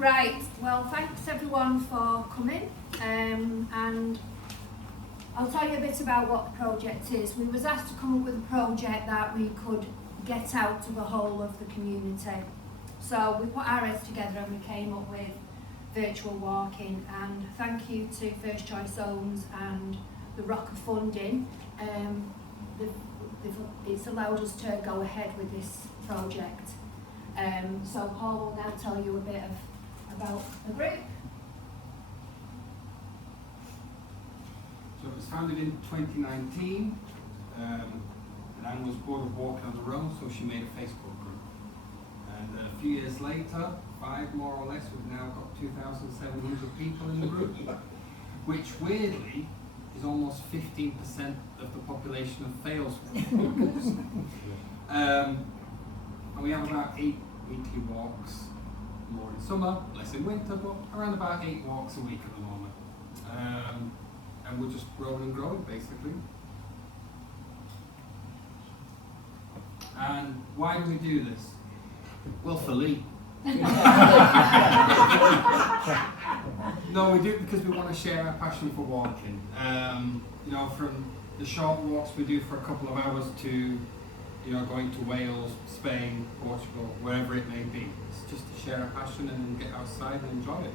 Right, well thanks everyone for coming, and I'll tell you a bit about what the project is. We was asked to come up with a project that we could get out to the whole of the community. So we put our heads together and we came up with virtual walking, and thank you to First Choice Homes and the Rocker Funding. It's allowed us to go ahead with this project. So Paul will now tell you a bit about the group. So it was founded in 2019, and Anne was bored of walking on her own, so she made a Facebook group. And a few years later, 5 more or less, we've now got 2,700 people in the group, which weirdly is almost 15% of the population of Failsford. And we have about 8 weekly walks, more in summer, less in winter, but around about 8 walks a week at the moment. And we're just growing and growing, basically. And why do we do this? Well, for Lee. No, we do it because we want to share our passion for walking. You know, from the short walks we do for a couple of hours to, you know, going to Wales, Spain, Portugal, wherever it may be. It's just to share our passion and get outside and enjoy it.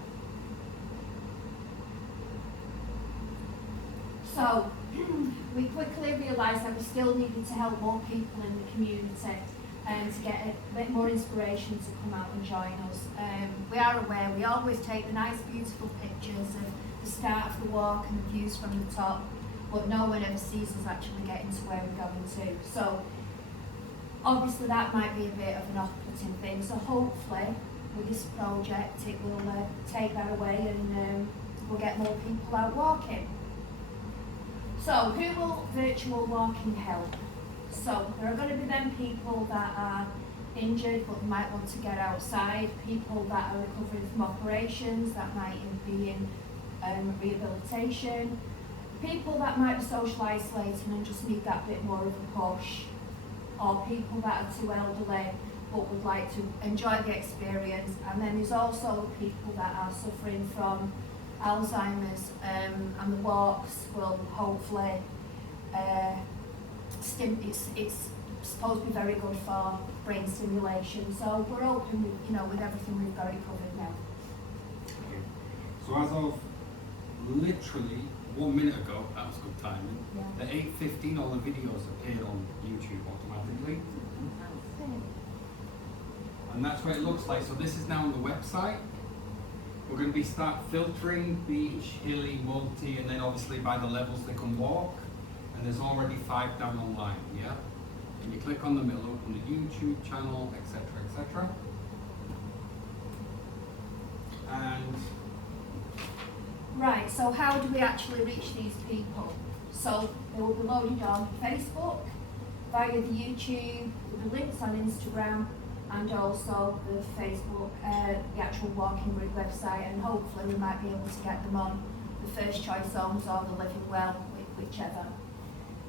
So we quickly realised that we still needed to help more people in the community and to get a bit more inspiration to come out and join us. We are aware we always take the nice beautiful pictures of the start of the walk and the views from the top, but no one ever sees us actually getting to where we're going to. So obviously that might be a bit of an off-putting thing, so hopefully with this project it will take that away and we'll get more people out walking. So who will virtual walking help? So there are going to be them people that are injured but might want to get outside, people that are recovering from operations, that might be in rehabilitation, people that might be social isolating and just need that bit more of a push, or people that are too elderly but would like to enjoy the experience. And then there's also people that are suffering from Alzheimer's, and the walks will hopefully it's supposed to be very good for brain stimulation. So we're open with, you know, with everything we've got it covered now. Okay. So as of literally 1 minute ago, that was good timing, Yeah. at 8:15 all the videos appeared on YouTube automatically. And that's what it looks like. So this is now on the website. We're going to start filtering beach, hilly, multi, and then obviously by the levels they can walk. And there's already 5 down online, yeah? And you click on them, it'll open the YouTube channel, etc., etc. And Right, so how do we actually reach these people? So they will be loaded on Facebook, via the YouTube, the links on Instagram, and also the Facebook, the actual walking route website, and hopefully we might be able to get them on the First Choice Homes or the Living Well, whichever.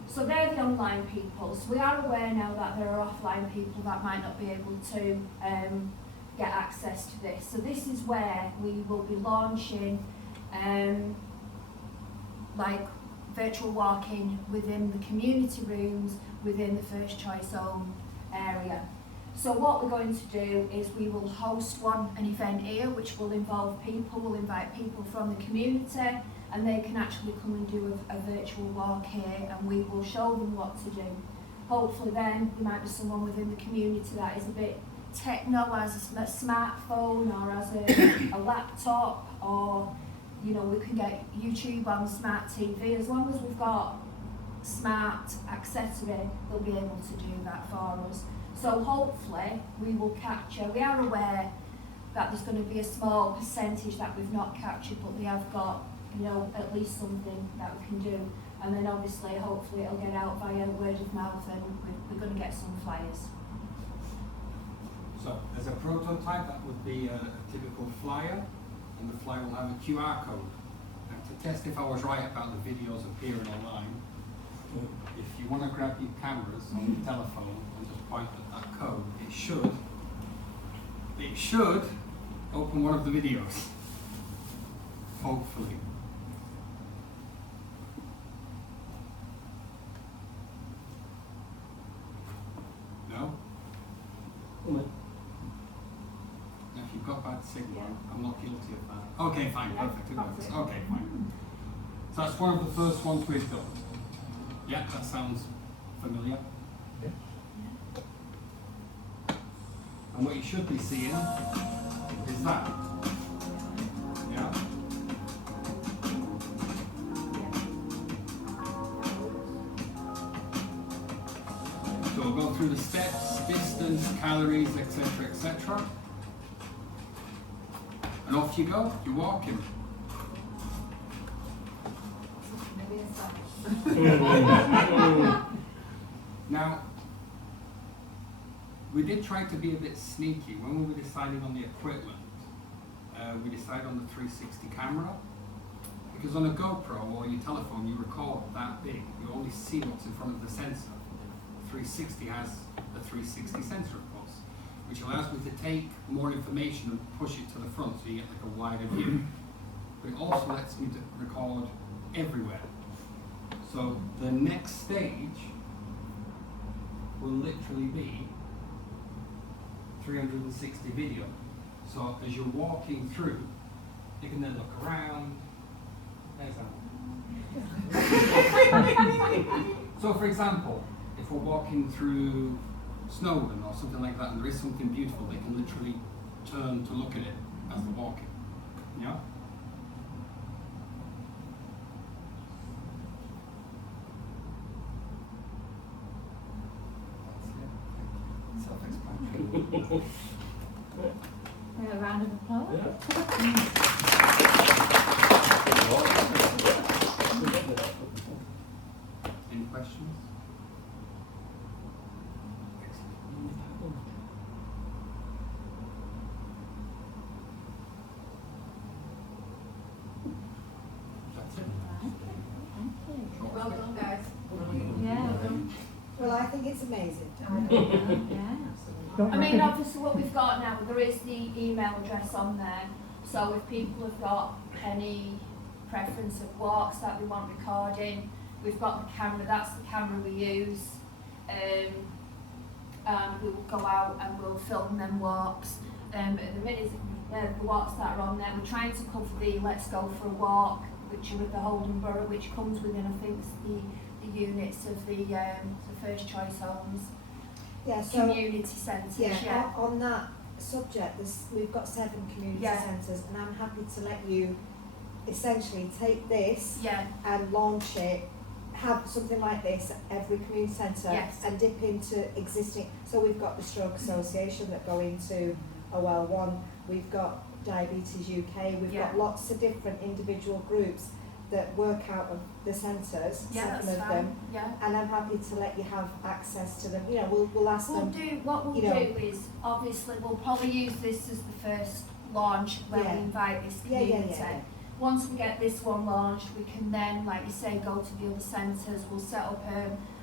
So they're the online people. So we are aware now that there are offline people that might not be able to get access to this. So this is where we will be launching like virtual walking within the community rooms within the First Choice Home area. So what we're going to do is we will host an event here which will involve people, we'll invite people from the community, and they can actually come and do a virtual walk here, and we will show them what to do. Hopefully then there might be someone within the community that is a bit techno, has a smartphone or has a laptop, or you know, we can get YouTube on smart TV. As long as we've got smart accessory, they'll be able to do that for us. So hopefully we will capture, we are aware that there's going to be a small percentage that we've not captured, but we have got, you know, at least something that we can do. And then obviously, hopefully it'll get out via word of mouth, and we're going to get some flyers. so as a prototype, that would be a typical flyer, and the flyer will have a QR code. And to test if I was right about the videos appearing online, if you want to grab your cameras on your telephone and just point at that code, it should open one of the videos. Hopefully. No? If you've got bad signal, Yeah. I'm not guilty of that. Okay, fine, Yeah, perfect, it that's works. it. Okay, fine. So that's one of the first ones we've done. Yeah, that sounds familiar. And what you should be seeing is that. Yeah. So we'll go through the steps, distance, calories, etc., etc. And off you go, you're walking. Maybe it's Now, we did try to be a bit sneaky. When we were deciding on the equipment, we decided on the 360 camera. Because on a GoPro or your telephone, you record that big. You only see what's in front of the sensor. 360 has a 360 sensor, of course, which allows me to take more information and push it to the front so you get like a wider view. But it also lets me to record everywhere. So the next stage will literally be 360 video. So as you're walking through, you can then look around. There's that. So for example, if we're walking through Snowdon or something like that and there is something beautiful, they can literally turn to look at it as they're walking. Yeah? That's it. Self-explanatory. a round of applause. Any questions? That's it. Well done, guys. Yeah. Well, I think it's amazing. Yeah. I mean, obviously what we've got now, there is the email address on there. So if people have got any preference of walks that we want recording, we've got the camera, that's the camera we use. And we will go out and we'll film them walks. At the minute, the walks that are on there, we're trying to cover the Let's Go for a Walk, which are with the Holden Borough, which comes within, I think, the units of the First Choice Homes. Yeah, so, Community centres, yeah. On that subject, we've got 7 community Yeah. centres, and I'm happy to let you essentially take this Yeah, and launch it, have something like this at every community centre, Yes. and dip into existing. So we've got the Stroke Association that go into OL1, we've got Diabetes UK, we've Yeah. got lots of different individual groups that work out of the centres, yeah, 7 that's of fine. them, Yeah. and I'm happy to let you have access to them. You know, we'll ask What them. we'll you know. do is, obviously, we'll probably use this as the first launch when Yeah. we invite this Yeah, community. yeah, yeah. Once we get this one launched, we can then, like you say, go to the other centres, we'll set up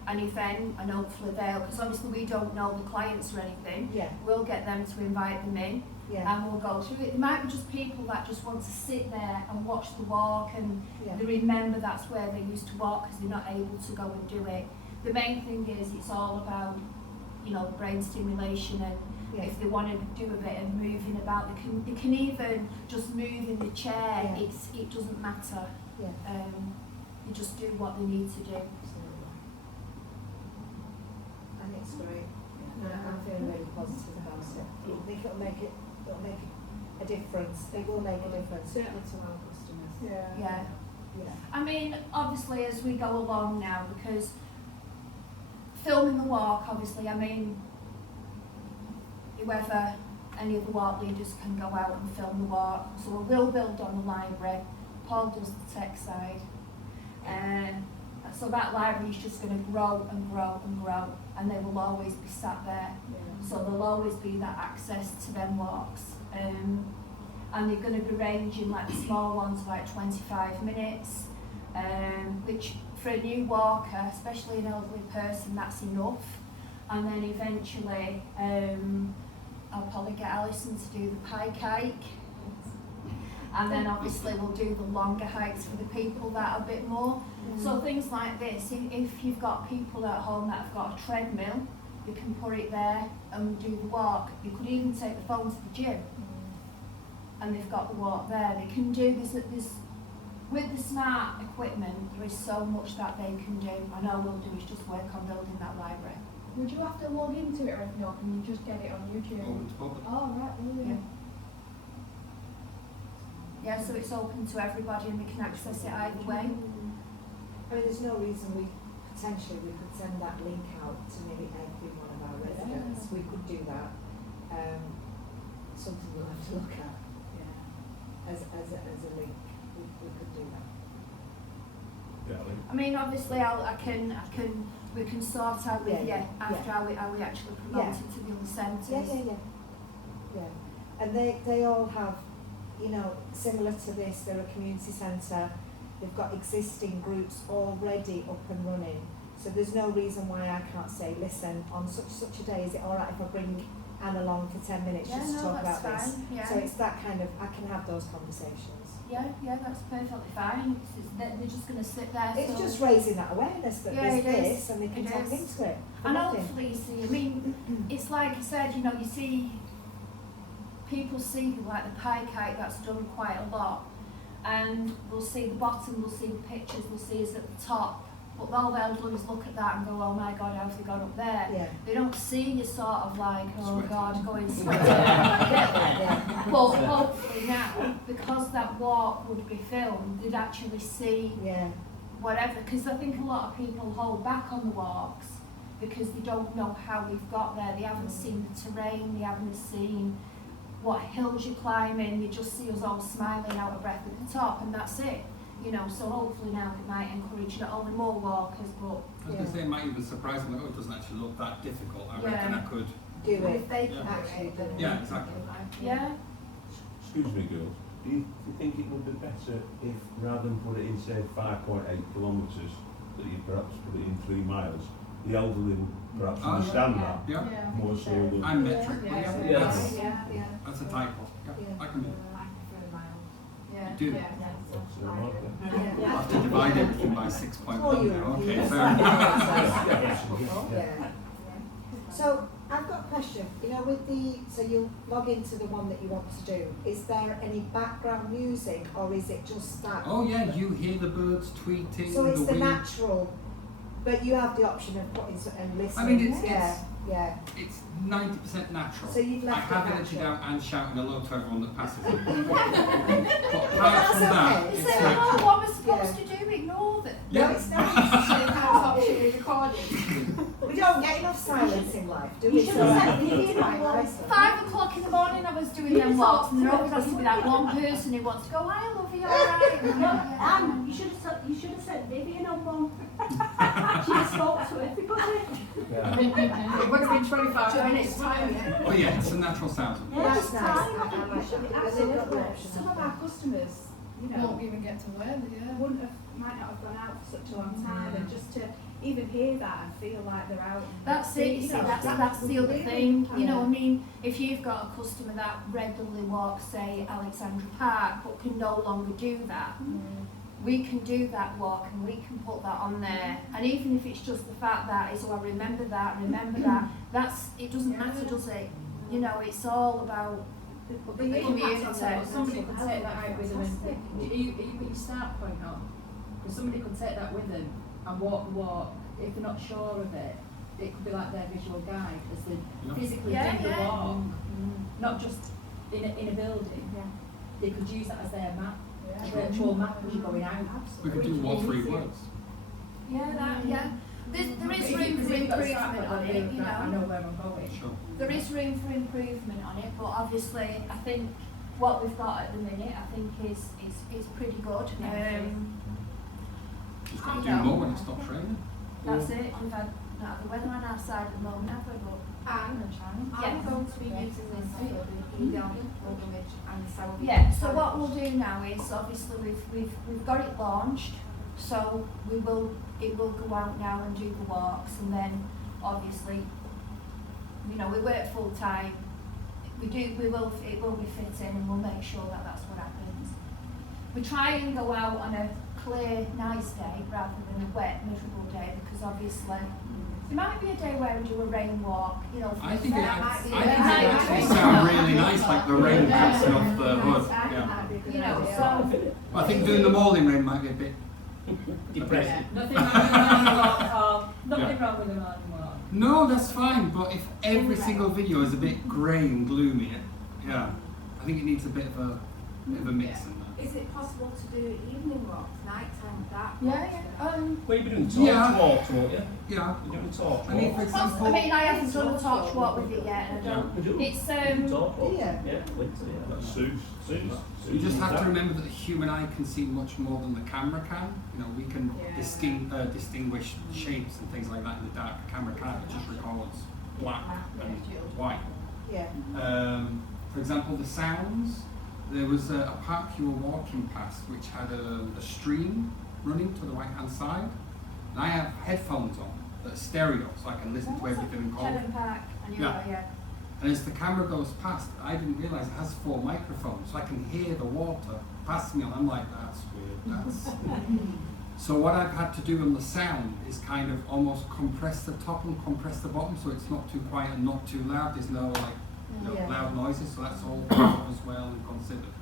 an event and hopefully they'll, because obviously we don't know the clients or anything, Yeah, we'll get them to invite them in yeah, and we'll go through it. There might be just people that just want to sit there and watch the walk and yeah, they remember that's where they used to walk because they're not able to go and do it. The main thing is it's all about, you know, brain stimulation and yeah. if they want to do a bit of moving about, they can even just move in the chair. Yeah. It doesn't matter. Yeah. They just do what they need to do. Absolutely. I think it's great. I'm feeling really positive about it. I think it'll make a difference. It will make a difference. Certainly to our customers. Yeah. Yeah. I mean, obviously, as we go along now, because filming the walk, obviously, I mean, whoever, any of the walk leaders can go out and film the walk. So we will build on the library. Paul does the tech side. So that library is just going to grow and grow and grow, and they will always be sat there. So there'll always be that access to them walks. And they're going to be ranging, like the small ones, like 25 minutes, which for a new walker, especially an elderly person, that's enough. And then eventually, I'll probably get Alison to do the pike hike. And then obviously we'll do the longer hikes for the people that are a bit more. So things like this, if you've got people at home that have got a treadmill, you can put it there and do the walk. You could even take the phone to the gym and they've got the walk there. They can do this with the smart equipment. There is so much that they can do, and all we'll do is just work on building that library. Would you have to log into it or anything, or can you just get it on YouTube? Open to public. Oh, right, brilliant. Yeah, so it's open to everybody and they can access it either way. I mean, there's no reason we could send that link out to nearly every one of our residents. We could do that. Something we'll have to look at as a link. We could do that. I mean, obviously, we can sort out with Yeah, you after how we actually promote it to the other centres. Yeah. And they all have, you know, similar to this, they're a community centre, they've got existing groups already up and running. So there's no reason why I can't say, listen, on such a day, is it alright if I bring Anne along for 10 minutes just to talk about this? Yeah. So it's that kind of, I can have those conversations. Yeah, that's perfectly fine. They're just going to sit there. It's so just raising that awareness that there's it is. this and they can It tap is. into it. for And nothing. hopefully, you see, I mean, it's like I said, you know, you see, people see like the pie kite, that's done quite a lot, and we'll see the bottom, we'll see the pictures, we'll see us at the top, but all they'll do is look at that and go, oh my God, how have they got up there? Yeah. They don't see you sort of like, oh Sweating. God, going Yeah. sweating. Yeah. But hopefully now, because that walk would be filmed, they'd actually see Yeah. whatever, because I think a lot of people hold back on the walks because they don't know how we've got there. They haven't seen the terrain, they haven't seen what hills you're climbing, they just see us all smiling out of breath at the top, and that's it. You know, so hopefully now it might encourage not only more walkers, but I was going to say, it might even surprise them, oh, it doesn't actually look that difficult. I Yeah. reckon I could. Do it. If they can Yeah. Actually do it. Yeah, exactly. yeah. Excuse me, girls. Do you think it would be better if, rather than put it in, say, 5.8 kilometres, that you perhaps put it in 3 miles? The elderly would perhaps Oh, yeah. understand that Yeah, more so than. I'm metric, but Yeah. that's, Yeah. that's a typo. Yeah, I can do it. Yeah. You do. Yeah. So, okay. I'll have to divide everything by 6.1 Oh, you- now. Okay, you- fair enough. Yeah. So I've got a question. You know, so you log into the one that you want to do. Is there any background music, or is it just that? Oh yeah, you hear the birds tweeting, So it's the the wind. natural, but you have the option of putting and listening. I mean, it's- yeah. It's 90% natural. So you've I left it have edited natural. out and shouting hello to everyone that passes me. But But apart that's from that, okay. Is it's it, natural. oh, what we're supposed to do? Ignore them. No, Yeah. it's not. We don't get enough silence in life, do we? You should have said the video was 5 o'clock in the morning, I was doing them walks, and there always has to be that one person who wants to go, I love you, alright. Anne, you should have said Vivian on one. She just spoke to everybody. Yeah. It would have been 25 Join minutes. it, time, yeah. Oh yeah, it's a natural sound. Yeah, That's it's nice. time. I like that. Because they've got the option Some of of that. our customers, you know, Won't even get to wear the might not have gone out for such a long time, and just to even hear that and feel like they're out. That's it, you see, that's the other thing, you know, I mean, if you've got a customer that regularly walks, say, Alexandra Park, but can no longer do that, we can do that walk and we can put that on there, and even if it's just the fact that is, oh, I remember that, that's, it doesn't matter, does it? You know, it's all about But the the impact on community. that, somebody could take that out with them and, you put your start point on, because somebody could take that with them and walk the walk, if they're not sure of it, it could be like their visual guide, as they Yeah. physically Yeah, do the yeah. walk, not just in a building. They could use that as their map, a virtual map as you're going out. We could do all 3 words. Yeah. There is room for You've got to start improvement with on it, you I know. know where I'm going. Sure. There is room for improvement on it, but obviously I think what we've got at the minute I think is pretty good. Just got to I do know. more when it stops raining. That's it. We've had the weather on our side at the moment, have we? But Are Yeah. we going to be using this for the Egon pilgrimage and so? yeah. So what we'll do now is obviously we've got it launched, so it will go out now and do the walks, and then obviously, you know, we work full time. it will be fitting, and we'll make sure that that's what happens. We try and go out on a clear, nice day rather than a wet, miserable day, because obviously there might be a day where we do a rain walk, you know. For I think it that actually might be a night. sound really nice, like the rain bouncing off the hood. That Yeah. might be a good You know, idea. so I think doing the morning rain might be a bit Depressing. Nothing wrong with a morning walk, Paul. Nothing Yeah. wrong with a morning walk. No, that's fine, but if every single video is a bit grey and gloomy, yeah, I think it needs a bit of a mix in that. Is it possible to do evening walks, nighttime, dark Yeah, walks? yeah. Well, you'll be doing Yeah. walks, won't you? Yeah, You're doing torch I mean, walks. for example, I mean, I haven't done a torch walk with it yet, and I don't. We do. It's Torch walks. Yeah. Yeah, winter, yeah. That's Sue's. you just have to remember that the human eye can see much more than the camera can. You know, we can Yeah. distinguish shapes and things like that in the dark. The camera can't, it just records black and white. Yeah. For example, the sounds. There was a park you were walking past which had a stream running to the right hand side. And I have headphones on that are stereo, so I can listen to everything in call. Shannon Park, and you're Yeah. like, yeah. And as the camera goes past, I didn't realise it has 4 microphones, so I can hear the water past me, and I'm like, that's weird. That's. So what I've had to do on the sound is kind of almost compress the top and compress the bottom, so it's not too quiet and not too loud. There's no Yeah. loud noises, so that's all as well and considered.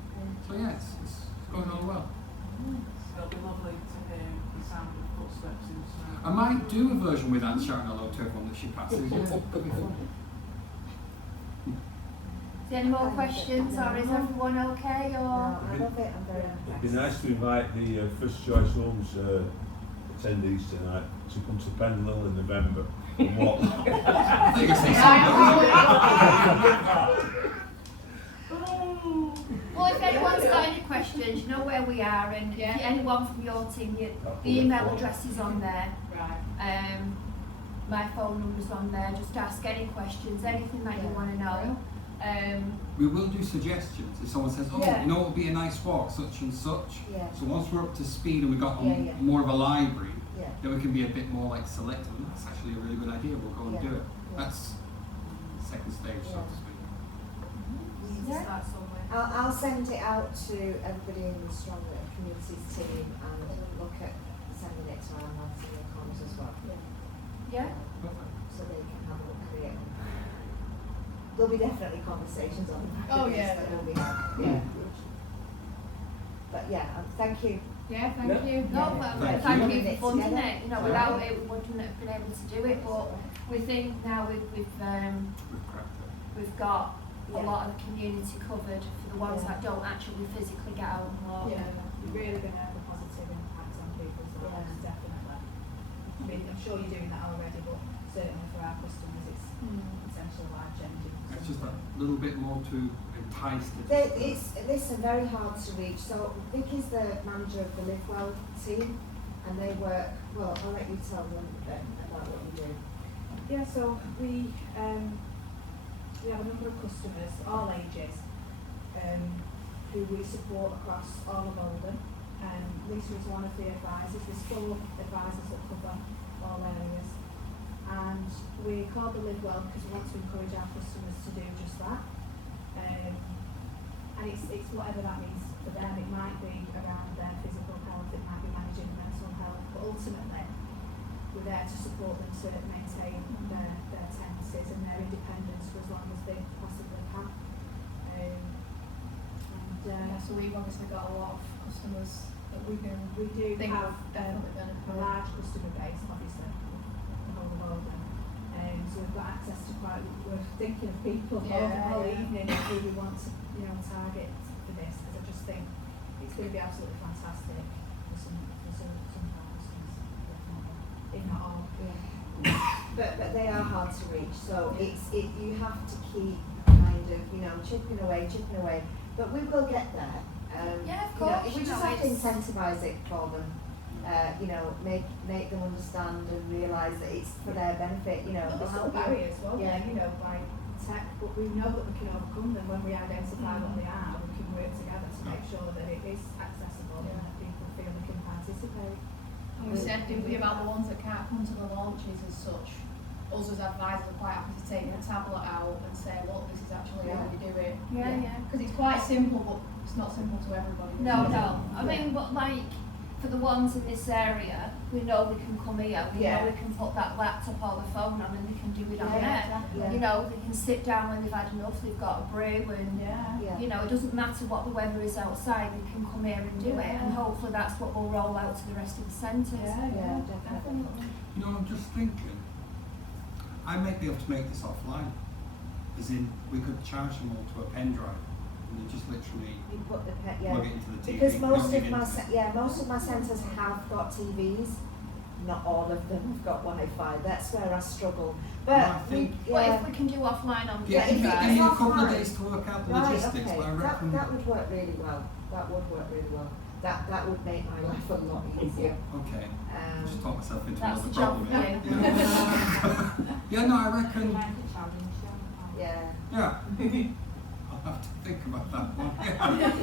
So yeah, it's going on well. It'll be lovely to hear the sound of footsteps in snow. I might do a version with Anne shouting hello to everyone that she passes. Yeah, could be fun. Is there any more questions, or is everyone okay, No, or? I love it. I'm very It'd be impressed. nice to invite the First Choice Homes attendees tonight to come to Pendle in November and walk. I think I say Well, if anyone's got any questions, you know where we are, and Yeah. if anyone from your team, the email address is on there. Right. My phone number's on there. Just ask any questions, anything that you want to know. we will do suggestions. If someone says, oh, Yeah. you know what would be a nice walk, such and such. Yeah. So once we're up to speed and we've got Yeah. more of a library, Yeah. then we can be a bit more like selective. And that's actually a really good idea. We'll go and Yeah. do it. Yeah. That's second stage, so Yeah. to speak. We need to Yeah. start somewhere. I'll send it out to everybody in the Strong Communities team and look at sending it to our Nancy and Connors as well, Yeah. Perfect. so they can have a look at it. There'll be definitely conversations on the back Oh, of this yeah. that will be had. Yeah. But yeah, thank you. Yeah, thank Yeah. you. No, Yeah. but Thank thank you. you for funding Together. it. You know, without it, we wouldn't have been able to do it. But we think now We've cracked it. we've got a Yeah. lot of the community covered for the ones Yeah. that don't actually physically get out and walk. Yeah, you're really going to have a positive impact on people's lives, Yeah. definitely. I mean, I'm sure you're doing that already, but certainly for our customers, it's potentially life changing. It's just a little bit more to entice the. Listen, very hard to reach. So Vicky's the manager of the Live Well team, and they work. Well, I'll let you tell them about what you do. Yeah, so we have a number of customers, all ages, who we support across all of Oldham. Lisa is one of the advisors. There's 4 advisors that cover all areas. And we call the Live Well because we want to encourage our customers to do just that. And it's whatever that means for them. It might be around their physical health, it might be managing mental health, but ultimately we're there to support them to maintain their tenancies and their independence for as long as they possibly can. So we've obviously got a lot of customers that we can We do think have of definitely benefit. a large customer base, obviously, the whole of Oldham. So we've got access to we're thinking of people all evening who we want to, target for this, because I just think it's going to be absolutely fantastic for some customers, definitely. If not all. But they are hard to reach. So you have to keep kind of chipping away. But we will get there. Yeah, of course, We you just know, have to it's- incentivise it for them. Make them understand and realise that it's for their benefit. But there's help still you. barriers, won't Yeah. there, by tech, but we know that we can overcome them when we identify what they are, and we can work together to make sure that it is accessible and that people feel they can participate. And we said, didn't we, about the ones that can't come to the launches as such? us as advisors are quite happy to take the tablet out and say, look, this is actually how you do it. Yeah. Because it's quite simple, but it's not simple to everybody. No. I mean, but like, for the ones in this area, we know we can come here, we Yeah. know we can put that laptop or the phone on and they can do it on Yeah, there. exactly. You know, they can sit down when they've had enough, they've got a brew and, Yeah. you know, it doesn't matter what the weather is outside, they can come here and do it. And Yeah. hopefully that's what will roll out to the rest of the centres. Yeah, definitely. You know, I'm just thinking, I might be able to make this offline. As in, we could charge them all to a pen drive, and you just literally You put the pet, yeah. plug it into the TV. Because you most don't of need my internet. most of my centres have got TVs. Not all of them have got Wi-Fi. That's where I struggle. But No, I think- But if we can do offline on the Yeah, if give it me is a couple of offline. days to work out the right, logistics, okay, but I reckon. that would work really well. That would work really well. That would make my life a lot easier. Okay, just talk myself into that's another the job problem. for Yeah. Yeah, no, I reckon. Yeah. Yeah. I'll have to think about that one. Yeah.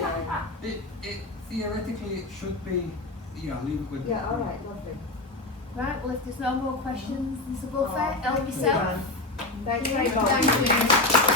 Yeah. It theoretically it should be. Yeah, leave it with. Yeah. All right. Lovely. Right, well if there's no more questions, Mr. Buffett, Oh, help thank you, yourself. Anne. Thanks very much. Thank you.